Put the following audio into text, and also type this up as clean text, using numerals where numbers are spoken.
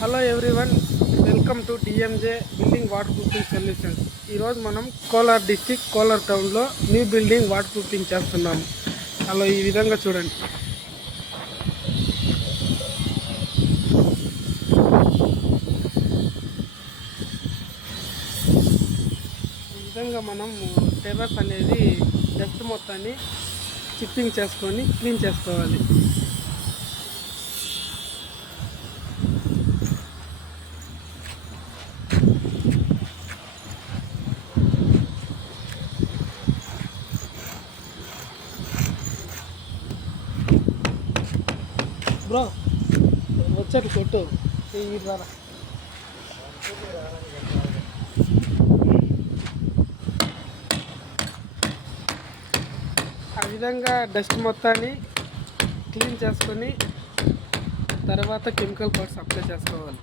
Hello everyone, welcome to DMJ building waterproofing solutions. ఈరోజు మనం Kolar district Kolar టౌన్లో new building water proofing చేస్తున్నాము. అలా ఈ విధంగా చూడండి. ఈ విధంగా మనం టెర్రస్ అనేది డస్ట్ మొత్తాన్ని చిప్పింగ్ చేసుకొని క్లీన్ చేసుకోవాలి. బ్రో వచ్చాడు కొట్టు ఈ ద్వారా. ఆ విధంగా డస్ట్ మొత్తాన్ని క్లీన్ చేసుకొని తర్వాత కెమికల్ పార్ట్స్ అప్లై చేసుకోవాలి.